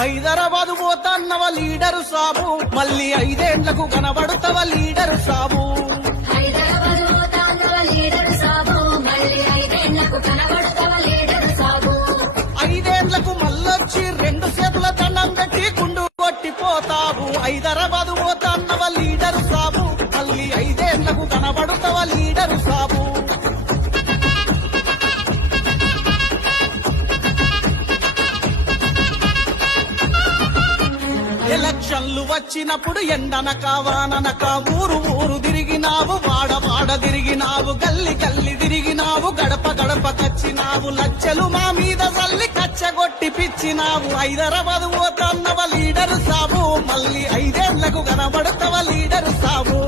Hyderabad పోతన్నవ leader Sabu, మళ్ళీ 5 ఏళ్లకు కనబడుతవ leader Sabu. Hyderabad పోతాందవ leader Sabu, మళ్ళీ 5 ఏళ్లకు కనబడుతవ లీడరు సాబు. 5 ఏళ్లకు మళ్ళొచ్చి 2 చేతుల దండం పెట్టి గుండు కొట్టిపోతావు. హైదరాబాదు పోతన్నవ లీడరు సాబు, మళ్ళీ 5 ఏళ్లకు కనబడుతవ లీడరు సాబు. ఎలక్షన్లు వచ్చినప్పుడు ఎండనక వాననక ఊరు ఊరు తిరిగినావు, వాడ వాడ తిరిగినావు, గల్లి గల్లి తిరిగినావు, గడప గడప కచ్చినావు, లచ్చలు మా మీద చల్లి కచ్చగొట్టి పిచ్చినావు. హైదరాబాద్ పోతన్నవ లీడరు సాబు, మళ్ళీ 5 ఏళ్లకు కనబడతవ లీడరు సాబు.